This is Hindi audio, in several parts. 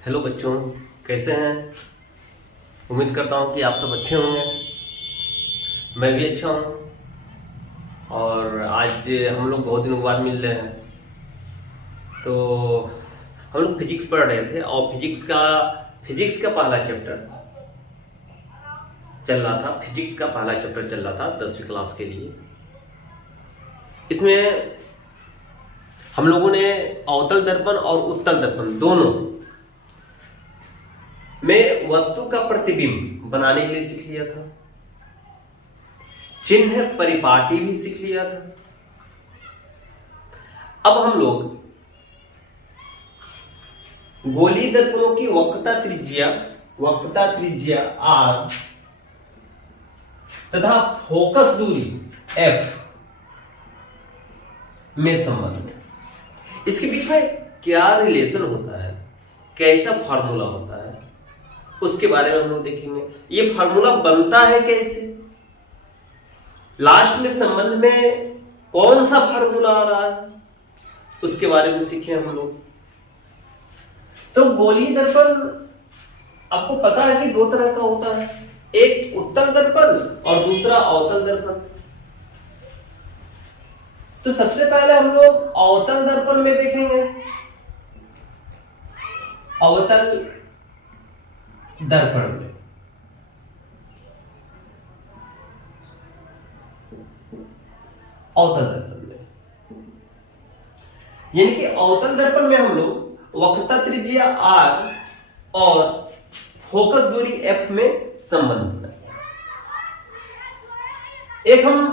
हेलो बच्चों, कैसे हैं। उम्मीद करता हूँ कि आप सब अच्छे होंगे। मैं भी अच्छा हूँ। और आज हम लोग बहुत दिनों के बाद मिल रहे हैं। तो हम लोग फिजिक्स पढ़ रहे थे और फिजिक्स का पहला चैप्टर चल रहा था। फिजिक्स का पहला चैप्टर चल रहा था 10वीं क्लास के लिए। इसमें हम लोगों ने अवतल दर्पण और उत्तल दर्पण दोनों में वस्तु का प्रतिबिंब बनाने के लिए सीख लिया था। चिन्ह परिपाटी भी सीख लिया था। अब हम लोग गोलीय दर्पणों की वक्रता त्रिज्या r तथा फोकस दूरी f में संबंध, इसके बीच में क्या रिलेशन होता है, कैसा फार्मूला होता है, उसके बारे में हम लोग देखेंगे। ये फार्मूला बनता है कैसे, लास्ट में संबंध में कौन सा फार्मूला आ रहा है, उसके बारे में सीखे हम लोग। तो गोलीय दर्पण आपको पता है कि दो तरह का होता है, एक उत्तल दर्पण और दूसरा अवतल दर्पण। तो सबसे पहले हम लोग अवतल दर्पण में देखेंगे। अवतल दर्पण में यानी कि अवतल दर्पण में हम लोग वक्रता त्रिज्या r और फोकस दूरी f में संबंध बनाएंगे। एक हम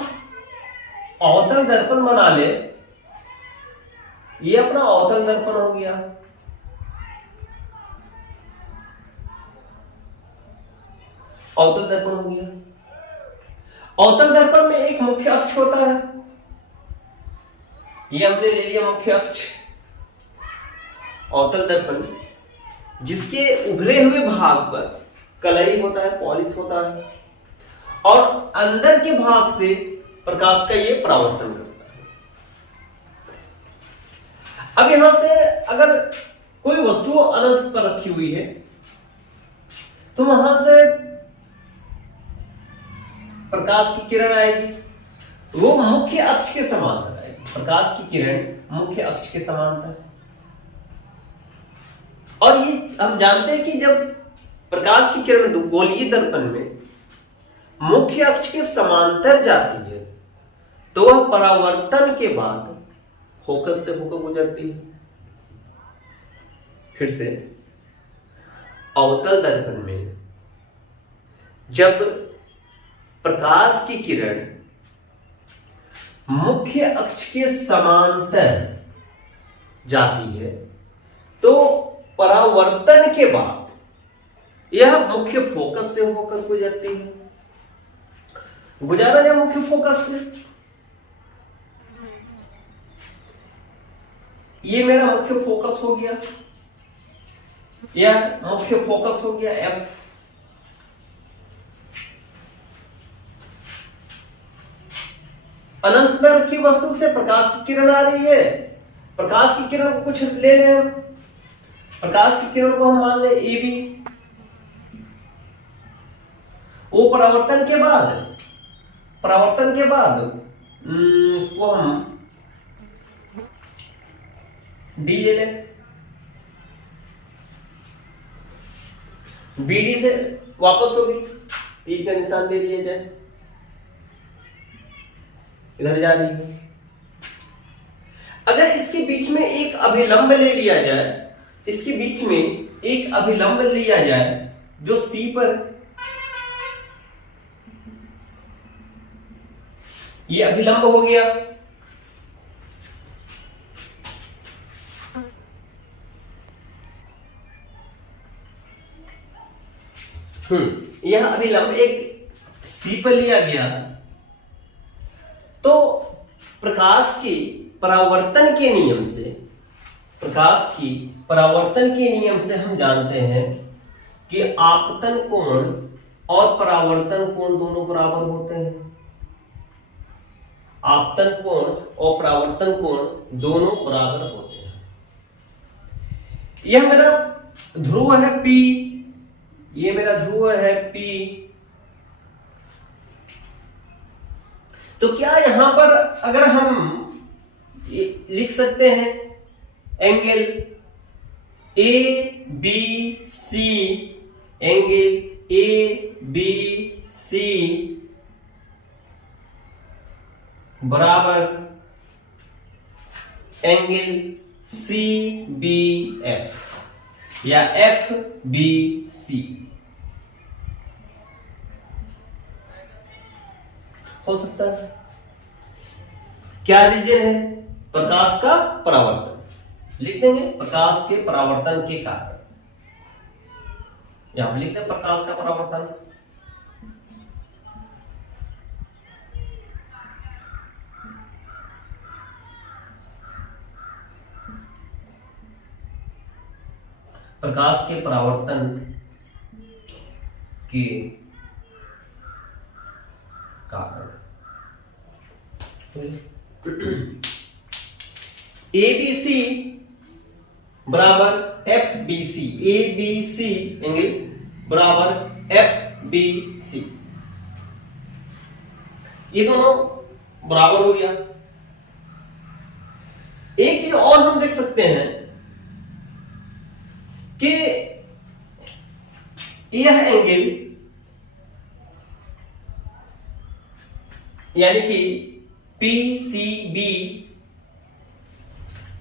अवतल दर्पण बना ले, ये अपना अवतल दर्पण हो गया। अवतल दर्पण हो गया। अवतल दर्पण में एक मुख्य अक्ष होता है, ये हमने ले लिया मुख्य अक्ष। अवतल दर्पण जिसके उभरे हुए भाग पर कलई होता है, पॉलिश होता है, और अंदर के भाग से प्रकाश का ये परावर्तन करता है। अब यहां से अगर कोई वस्तु अनंत पर रखी हुई है तो वहां से प्रकाश की किरण आएगी, वो मुख्य अक्ष के समांतर आएगी। प्रकाश की किरण मुख्य अक्ष के समांतर। और ये हम जानते हैं कि जब प्रकाश की किरण गोलीय दर्पण में मुख्य अक्ष के समांतर जाती है तो वह परावर्तन के बाद फोकस से होकर गुजरती है। फिर से अवतल दर्पण में जब प्रकाश की किरण मुख्य अक्ष के समांतर जाती है तो परावर्तन के बाद यह मुख्य फोकस से होकर गुजरती है। गुजारा जाए मुख्य फोकस से, ये मेरा मुख्य फोकस हो गया, यह मुख्य फोकस हो गया F। अनंत पर रखी वस्तु से प्रकाश की किरण आ रही है। प्रकाश की किरण को कुछ ले लें हम, प्रकाश की किरण को हम मान ले ए बी। वो परावर्तन के बाद इसको हम डी ले लें। बीडी से वापस होगी, तीर का निशान दे दिया जाए, इधर जा रही है। अगर इसके बीच में एक अभिलंब ले लिया जाए, इसके बीच में एक अभिलंब लिया जाए जो C पर, ये अभिलंब हो गया। यह अभिलंब एक C पर लिया गया तो प्रकाश की परावर्तन के नियम से हम जानते हैं कि आपतन कोण और परावर्तन कोण दोनों बराबर होते हैं। आपतन कोण और परावर्तन कोण दोनों बराबर होते हैं। यह मेरा ध्रुव है P, ये मेरा ध्रुव है P। तो क्या यहां पर अगर हम लिख सकते हैं एंगल ABC, एंगल ABC बराबर एंगल CBF या FBC हो सकता है। क्या रीजन है? प्रकाश का परावर्तन। लिख देंगे प्रकाश के परावर्तन के कारण, यहां पर लिख दें प्रकाश का परावर्तन। प्रकाश के परावर्तन के कारण ABC बराबर FBC, ABC एंगल बराबर FBC, ये दोनों बराबर हो गया। एक चीज और हम देख सकते हैं कि यह एंगल यानी कि PCB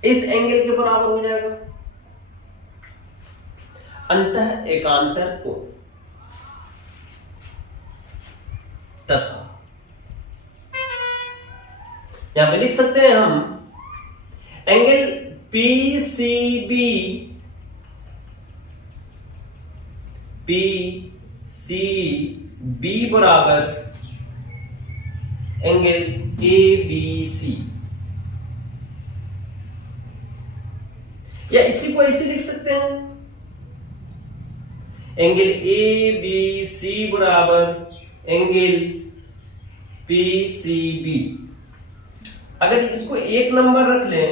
इस एंगल के बराबर हो जाएगा, अंतः एकांतर कोण तथा यहां पे लिख सकते हैं हम एंगल PCB बराबर एंगल ABC, या इसी को ऐसे लिख सकते हैं एंगल ABC बराबर एंगल PCB। अगर इसको 1 नंबर रख लें,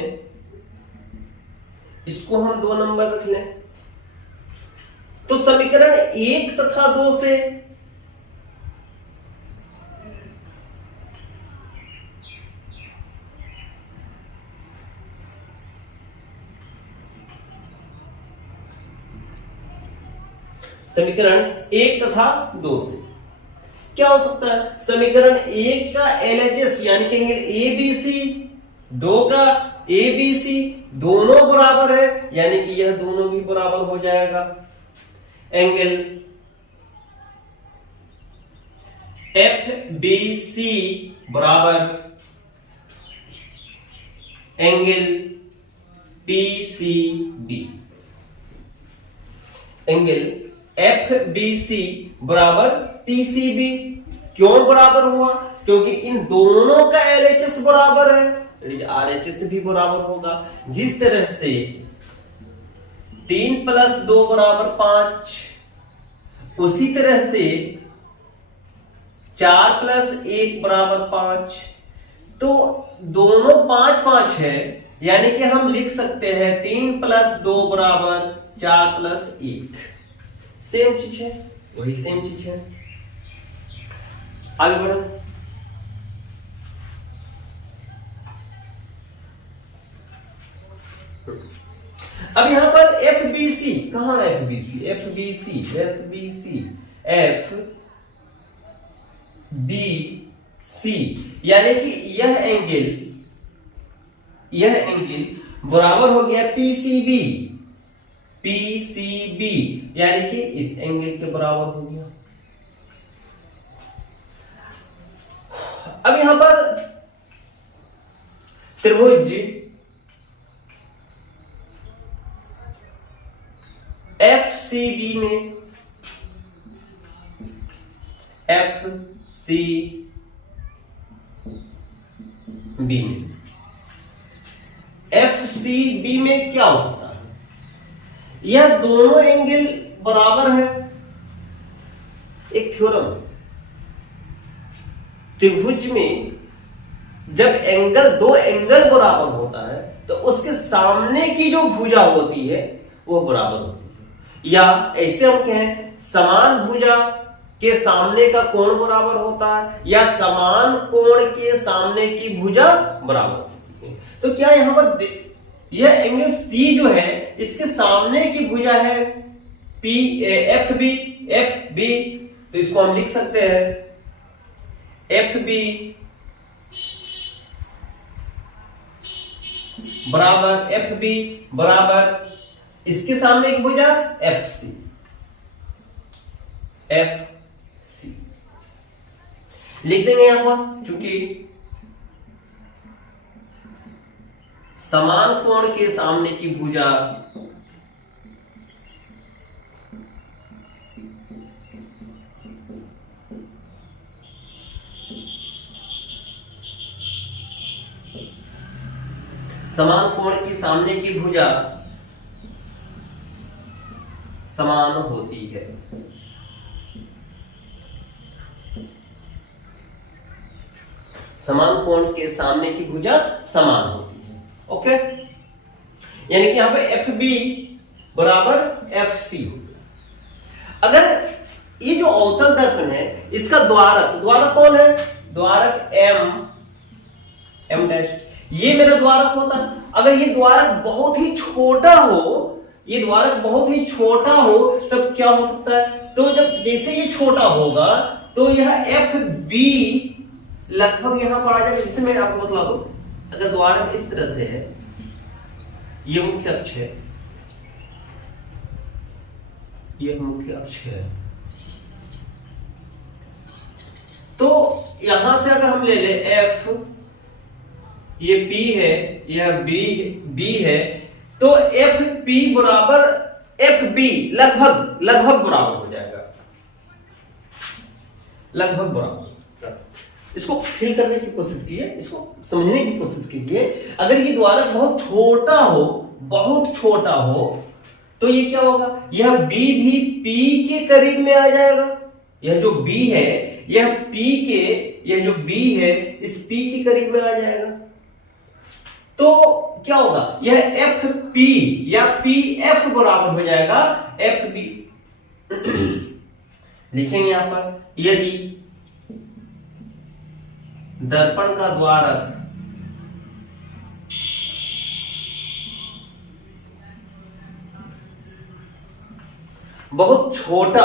इसको हम 2 नंबर रख लें, तो समीकरण 1 तथा 2 से समीकरण 1 तथा 2 से क्या हो सकता है? समीकरण 1 का LHS यानी कि एंगल ABC, 2 का ABC दोनों बराबर है, यानी कि यह दोनों भी बराबर हो जाएगा। एंगल FBC बराबर एंगल PCB, एंगल FBC बराबर PCB। क्यों बराबर हुआ? क्योंकि इन दोनों का LHS बराबर है, RHS भी बराबर होगा। जिस तरह से 3 + 2 = 5, उसी तरह से 4 + 1 = 5, तो दोनों 5 5 है, यानी कि हम लिख सकते हैं 3 + 2 = 4 + 1। सेम चीज है, वही सेम चीज है। आगे बढ़ो। अब यहां पर FBC कहां है? FBC यानी कि यह एंगल बराबर हो गया PCB, यानी कि इस एंगल के बराबर हो गया। अब यहां पर त्रिभुज FCB में FCB में क्या हो सकता है? यह दोनों एंगल बराबर है। एक थ्योरम, त्रिभुज में जब दो एंगल बराबर होता है तो उसके सामने की जो भुजा होती है वो बराबर होती है। या ऐसे हम कहें समान भुजा के सामने का कोण बराबर होता है, या समान कोण के सामने की भुजा बराबर होती है। तो क्या यहां पर यह एंगल C जो है इसके सामने की भुजा है एफ बी, तो इसको हम लिख सकते हैं एफ बी बराबर इसके सामने की भुजा एफ सी लिख देंगे यहां पर, चूंकि समान कोण के सामने की भुजा समान कोण के सामने की भुजा समान होती है। समान कोण के सामने की भुजा समान होती है। ओके, यानी कि यहां पे एफ बी बराबर एफ सी हो गया। अगर ये जो अवतल दर्पण है इसका द्वारक कौन है? द्वारक एम डैश, ये मेरा द्वारक होता है। अगर ये द्वारक बहुत ही छोटा हो, तब क्या हो सकता है? तो जब जैसे ये छोटा होगा तो यह एफ बी लगभग यहां पर आ जाएगा। जैसे मैं आपको बतला दूं, अगर द्वारक इस तरह से है, ये मुख्य अक्ष है, ये मुख्य अक्ष है, तो यहां से अगर हम ले ले एफ, ये P है, यह B है, तो एफ पी बराबर एफ बी लगभग बराबर हो जाएगा, लगभग बराबर। इसको फिल करने की कोशिश कीजिए, इसको समझने की कोशिश कीजिए। अगर ये द्वारक बहुत छोटा हो तो ये क्या होगा? यह B भी P के करीब में आ जाएगा। यह जो B है, यह जो B है इस P के करीब में आ जाएगा। तो क्या होगा? यह एफ पी या पी एफ बराबर हो जाएगा एफ बी। लिखेंगे यहां पर, यदि दर्पण का द्वारक बहुत छोटा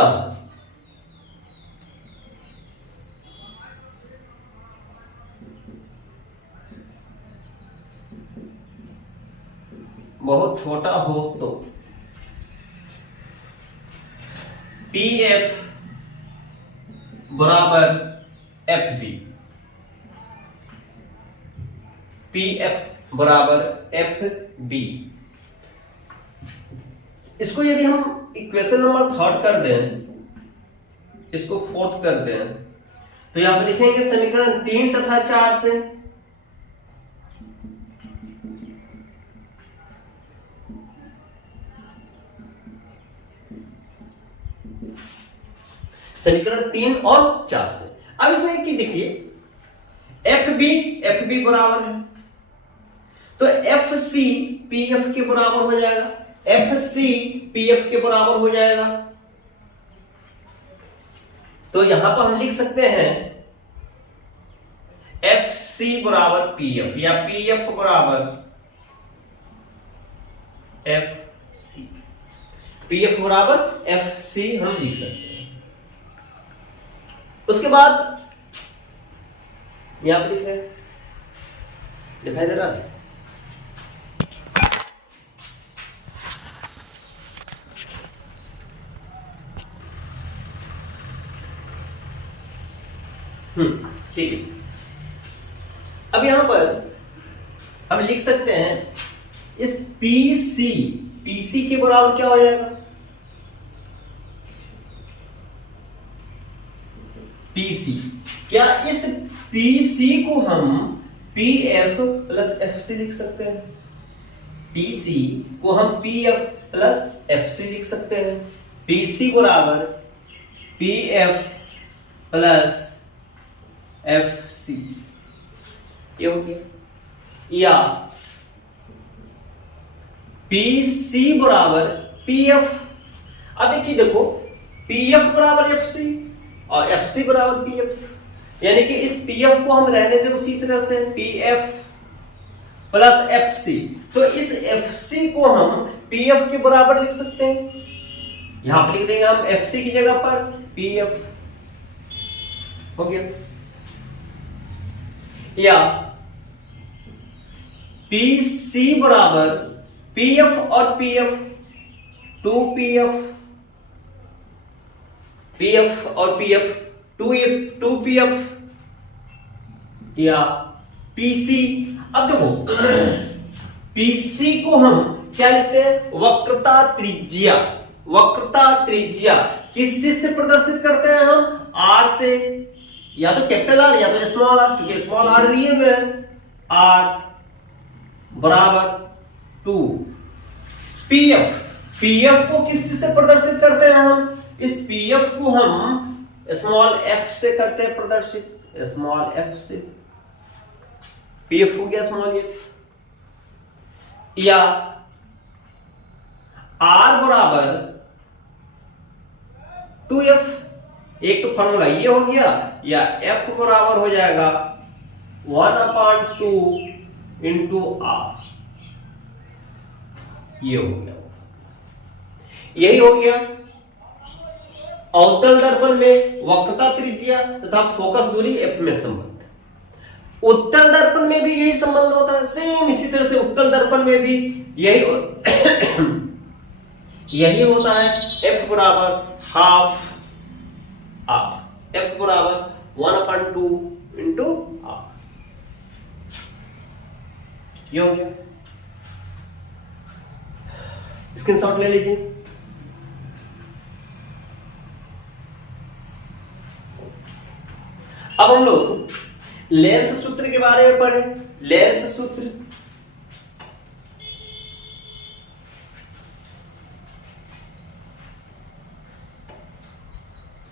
हो तो पी एफ बराबर एफ बी, पी एफ बराबर एफ बी। इसको यदि हम इक्वेशन नंबर 3 कर दें, इसको 4th कर दें, तो यहां पर लिखेंगे समीकरण 3 तथा 4 से समीकरण 3 और 4 से। अब इसमें की देखिए, एफ बी बराबर है, तो एफ सी पी एफ के बराबर हो जाएगा, एफ सी पी एफ के बराबर हो जाएगा। तो यहां पर हम लिख सकते हैं एफ सी बराबर पी एफ, या पी एफ बराबर एफ सी, पी एफ बराबर एफ सी हम लिख सकते हैं। उसके बाद यहां पर दिखाई दे रहा है, ठीक है। अब यहां पर हम लिख सकते हैं इस पीसी के बराबर क्या हो जाएगा? पीसी। क्या इस पीसी को हम पीएफ प्लस एफसी लिख सकते हैं? पीसी को हम पीएफ प्लस एफसी लिख सकते हैं। पीसी बराबर पीएफ प्लस एफसी, ये हो गया। या पीसी बराबर पीएफ, अब एक चीज देखो, पी एफ बराबर एफ सी और एफ सी बराबर पी एफ, यानी कि इस पी एफ को हम रहने दें उसी तरह से, P F plus F C. तो इस एफ सी को हम पी एफ के बराबर लिख सकते हैं, यहां पर लिख देंगे हम एफ सी की जगह पर पी एफ, हो गया। या पी सी बराबर पी एफ और पी एफ, 2 पी एफ और पी एफ 2 पी एफ, या पीसी। अब देखो पीसी को हम क्या लिखते हैं, वक्रता त्रिज्या। वक्रता त्रिज्या किस चीज से प्रदर्शित करते हैं हम, आर से, या तो कैपिटल आर या तो स्मॉल आर, क्योंकि स्मॉल आर लिए हुए हैं, आर बराबर 2 पीएफ। पीएफ को किस चीज से प्रदर्शित करते हैं हम, इस पीएफ को हम स्मॉल एफ से करते हैं प्रदर्शित, स्मॉल एफ से, पीएफ हो गया स्मॉल एफ। या आर बराबर 2f, एक तो फॉर्मूला ये हो गया, या f बराबर हो जाएगा 1/2 इंटू आर, ये हो गया, यही हो गया अवतल दर्पण में वक्रता त्रिज्या तथा फोकस दूरी f में संबंध। उत्तल दर्पण में भी यही संबंध होता है, सेम इसी तरह से उत्तल दर्पण में भी यही यही होता है, f बराबर हाफ आर, f बराबर 1/2 इंटू आर, ये हो गया। स्क्रीनशॉट ले लीजिए। अब हम लोग लेंस सूत्र के बारे में पढ़े। लेंस सूत्र,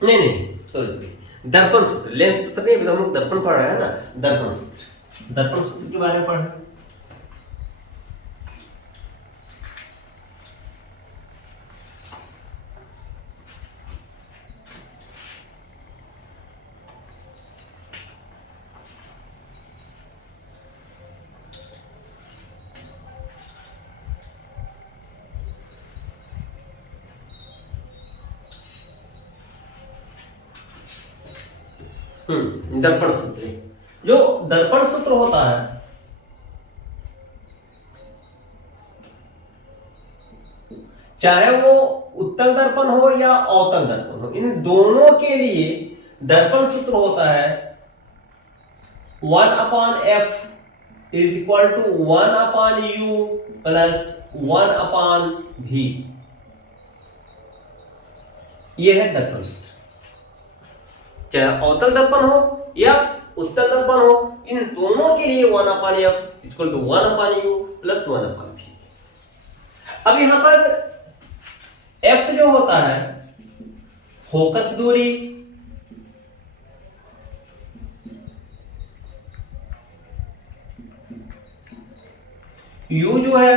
नहीं सॉरी, दर्पण सूत्र। लेंस सूत्र नहीं, अभी हम लोग दर्पण पढ़ रहे हैं ना, दर्पण सूत्र, दर्पण सूत्र के बारे में पढ़ रहे हैं। दर्पण सूत्र, जो दर्पण सूत्र होता है, चाहे वो उत्तल दर्पण हो या अवतल दर्पण हो, इन दोनों के लिए दर्पण सूत्र होता है 1/f is equal to 1/u plus 1/v। यह है दर्पण सूत्र, चाहे अवतल दर्पण हो या उत्तल दर्पण हो, इन दोनों के लिए 1/f equal to 1/u plus 1/v। अब यहां पर f जो होता है फोकस दूरी, u जो है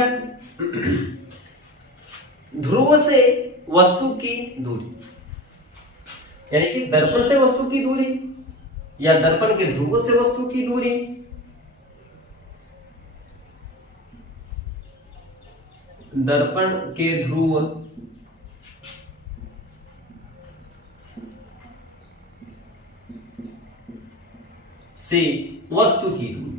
ध्रुव से वस्तु की दूरी, यानी कि दर्पण से वस्तु की दूरी या दर्पण के ध्रुव से वस्तु की दूरी, दर्पण के ध्रुव से वस्तु की दूरी।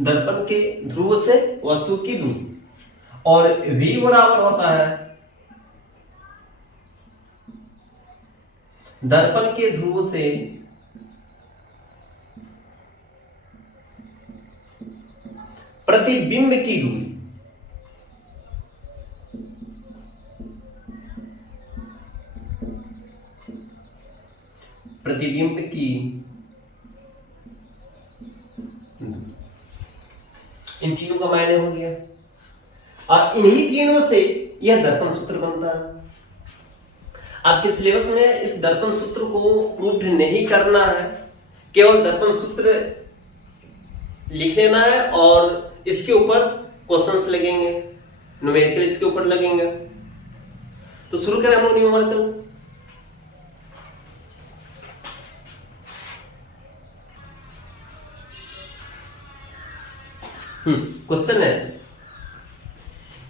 दर्पण के ध्रुव से वस्तु की दूरी, और v बराबर होता है दर्पण के ध्रुव से प्रतिबिंब की दूरी। प्रतिबिंब की इन तीनों का मायने हो गया, और इन्हीं तीनों से यह दर्पण सूत्र बनता है। आपके सिलेबस में इस दर्पण सूत्र को प्रूफ नहीं करना है, केवल दर्पण सूत्र लिख लेना है और इसके ऊपर क्वेश्चंस लगेंगे, न्यूमेरिकल इसके ऊपर लगेंगे। तो शुरू करें हम लोग न्यूमेरिकल। क्वेश्चन है,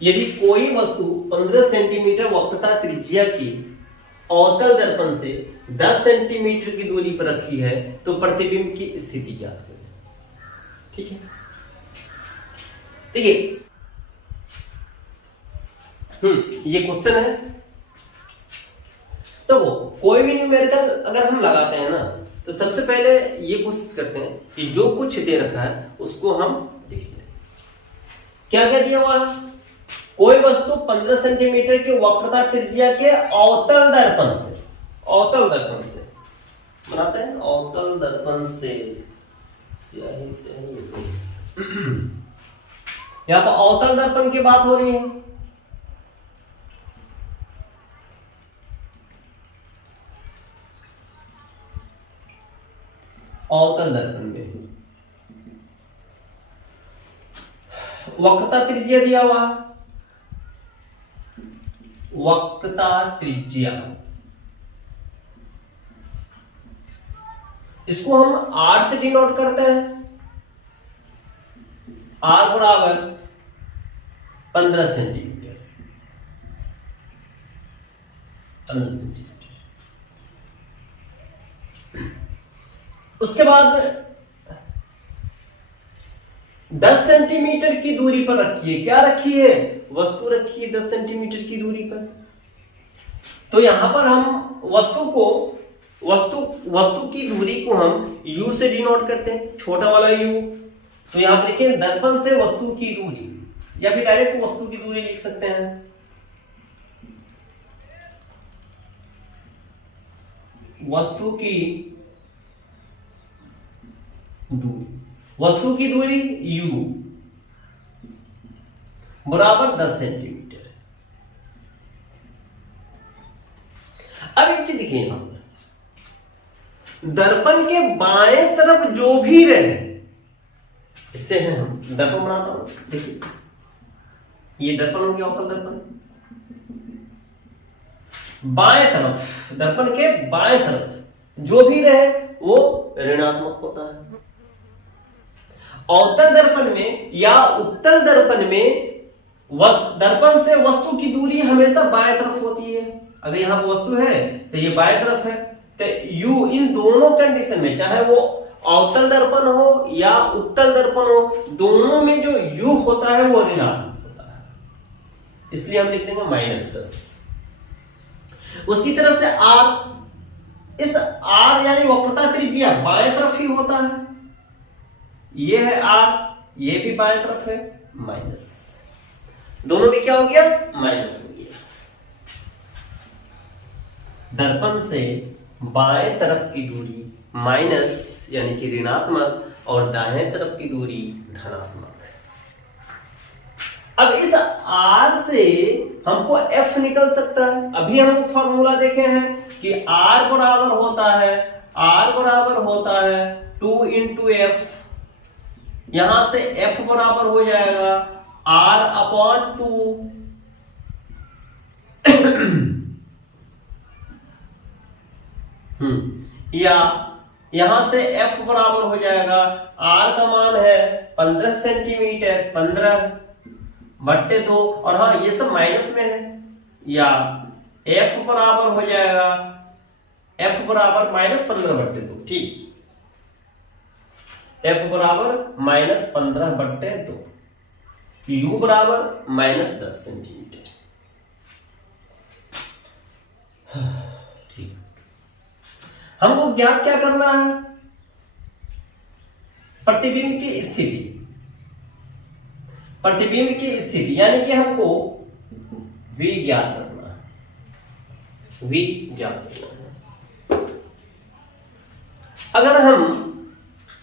यदि कोई वस्तु 15 सेंटीमीटर वक्रता त्रिज्या की अवतल दर्पण से 10 सेंटीमीटर की दूरी पर रखी है तो प्रतिबिंब की स्थिति ज्ञात करें। ठीक है, देखिए ये क्वेश्चन है। तो वो कोई भी न्यूमेरिकल अगर हम लगाते हैं ना, तो सबसे पहले ये कोशिश करते हैं कि जो कुछ दे रखा है उसको हम लिख लें। क्या क्या दिया हुआ है? कोई वस्तु 15 सेंटीमीटर की वक्रता त्रिज्या के अवतल दर्पण से बनाते हैं, अवतल दर्पण से स्याही यहां पर अवतल दर्पण की बात हो रही है। अवतल दर्पण में वक्रता त्रिज्या दिया हुआ, वक्रता त्रिज्या इसको हम R से डिनोट करते हैं। R बराबर 15 सेंटीमीटर। उसके बाद 10 सेंटीमीटर की दूरी पर रखिए। क्या रखी है? वस्तु रखी है 10 सेंटीमीटर की दूरी पर। तो यहां पर हम वस्तु की दूरी को हम u से डिनोट करते हैं, छोटा वाला u। तो यहां पर लिखें दर्पण से वस्तु की दूरी, या फिर डायरेक्ट वस्तु की दूरी लिख सकते हैं। वस्तु की दूरी u बराबर 10 सेंटीमीटर। अब एक चीज देखिए, यहां पर दर्पण के बाएं तरफ जो भी रहे, इससे है हम दर्पण बनाता हूं। देखिए ये दर्पण हो गया, अवतल दर्पण। बाएं तरफ, दर्पण के बाएं तरफ जो भी रहे वो ऋणात्मक होता है। अवतल दर्पण में या उत्तल दर्पण में दर्पण से वस्तु की दूरी हमेशा बाएं तरफ होती है। अगर यहां पर वस्तु है तो ये बाएं तरफ है। तो u इन दोनों कंडीशन में, चाहे वो अवतल दर्पण हो या उत्तल दर्पण हो, दोनों में जो u होता है वो ऋणात्मक होता है, इसलिए हम लिख देंगे -10। उसी तरह से r, इस r यानी वक्रता त्रिज्या बाएं तरफ ही होता है। ये है r, ये भी बाएं तरफ है, माइनस। दोनों में क्या हो गया? माइनस हो गया। दर्पण से बाएं तरफ की दूरी माइनस यानी कि ऋणात्मक, और दाएं तरफ की दूरी धनात्मक। अब इस R से हमको F निकल सकता है। अभी हम लोग फॉर्मूला देखे हैं कि R बराबर होता है 2 इंटू F। यहां से F बराबर हो जाएगा R/2। या यहां से F बराबर हो जाएगा, R का मान है 15 सेंटीमीटर, 15/2, और हाँ ये सब माइनस में है। या F बराबर हो जाएगा, F बराबर -15/2। ठीक, F बराबर -15/2, U बराबर -10 सेंटीमीटर। ठीक, हमको ज्ञात क्या करना है? प्रतिबिंब की स्थिति, यानी कि हमको V ज्ञात करना है। अगर हम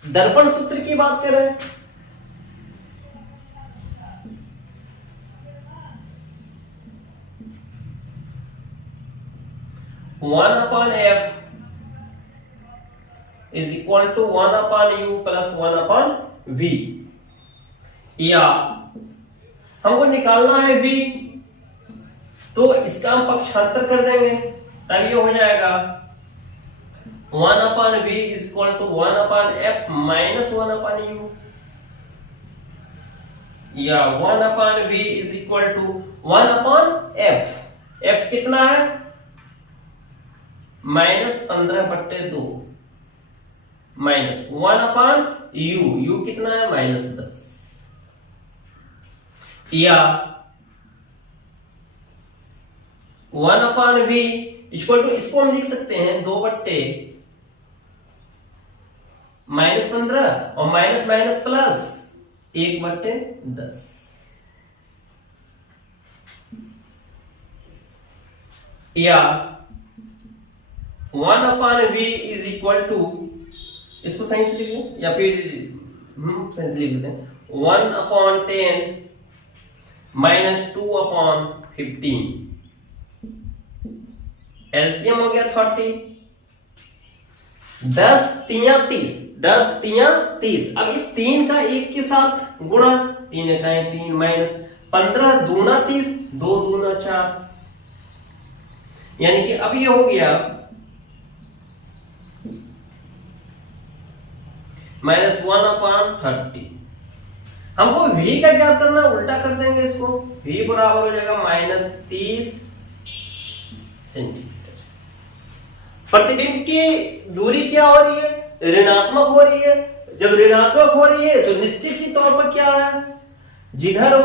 दर्पण सूत्र की बात करें, (1/f is equal to 1/u plus 1/v, या हमको निकालना है v, तो इसका हम पक्षांतर कर देंगे, तब ये हो जाएगा 1/v is equal to 1/f minus 1/u, या 1/v is equal to 1/f, f कितना है -15/2 माइनस 1/u, u कितना है -10, या 1/v इक्वल टू, इसको हम लिख सकते हैं 2/-15 और माइनस माइनस प्लस 1/10, या 1/v इज इक्वल टू, इसको सही से लिख लें या फिर सही से लिख लेते हैं, 1/10 माइनस 2/15, एलसीएम हो गया 30, 10×3 30। अब इस 3 का 1 के साथ गुणा, 3 इकाई 3 माइनस 15 दूना 30, 2 दूना 4, यानी कि अब ये हो गया -1/30। हमको v का क्या करना, उल्टा कर देंगे इसको, v बराबर हो जाएगा -30 सेंटीमीटर। प्रतिबिंब की दूरी क्या हो रही है, ऋणात्मक हो रही है। जब ऋणात्मक हो रही है तो निश्चित ही तौर पर क्या है, जिधर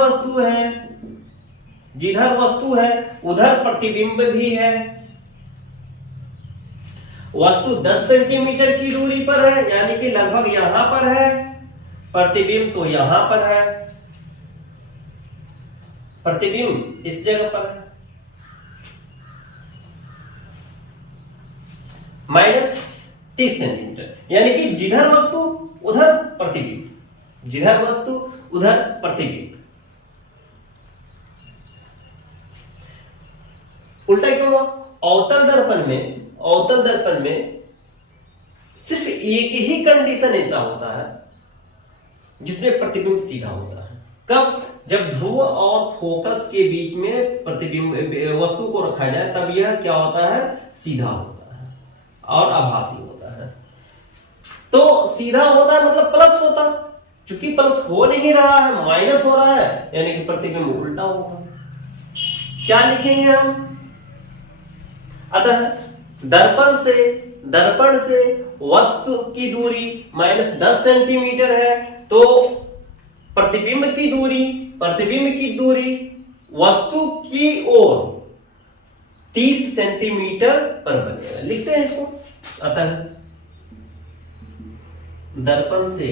वस्तु है उधर प्रतिबिंब भी है। वस्तु 10 सेंटीमीटर की दूरी पर है, यानी कि लगभग यहां पर है, प्रतिबिंब तो यहां पर है, प्रतिबिंब इस जगह पर है, -30 सेंटीमीटर, यानी कि जिधर वस्तु उधर प्रतिबिंब, जिधर वस्तु उधर प्रतिबिंब। उल्टा क्यों हुआ, अवतल दर्पण में सिर्फ एक ही कंडीशन ऐसा होता है जिसमें प्रतिबिंब सीधा होता है। कब, जब ध्रुव और फोकस के बीच में प्रतिबिंब वस्तु को रखा जाए, तब यह क्या होता है, सीधा होता है और आभासी होता है। तो सीधा होता है मतलब प्लस होता, चूंकि प्लस हो नहीं रहा है, माइनस हो रहा है, यानी कि प्रतिबिंब उल्टा होगा। क्या लिखेंगे हम, अतः दर्पण से वस्तु की दूरी -10 सेंटीमीटर है, तो प्रतिबिंब की दूरी वस्तु की ओर 30 सेंटीमीटर पर बनेगा। लिखते हैं इसको, अतः दर्पण से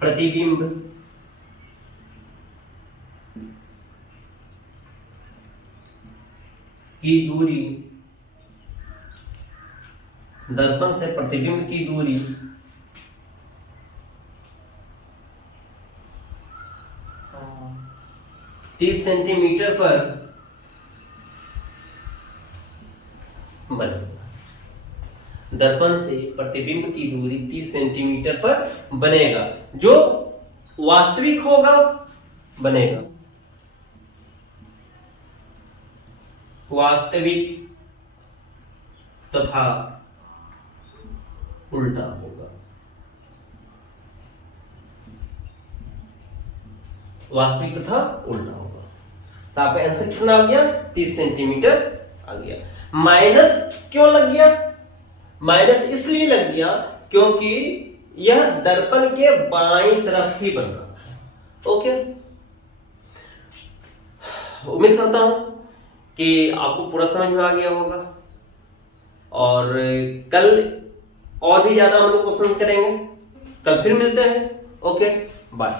प्रतिबिंब की दूरी, दर्पण से प्रतिबिंब की दूरी 30 सेंटीमीटर पर बनेगा। दर्पण से प्रतिबिंब की दूरी 30 सेंटीमीटर पर बनेगा, जो वास्तविक होगा बनेगा, वास्तविक तथा उल्टा होगा, वास्तविक तथा उल्टा होगा। तो आपका आंसर कितना आ गया, 30 सेंटीमीटर आ गया। माइनस क्यों लग गया, माइनस इसलिए लग गया क्योंकि यह दर्पण के बाईं तरफ ही बन रहा है। ओके, उम्मीद करता हूं कि आपको पूरा समझ में आ गया होगा, और कल और भी ज्यादा हम लोग क्वेश्चन करेंगे। कल फिर मिलते हैं। Okay, bye.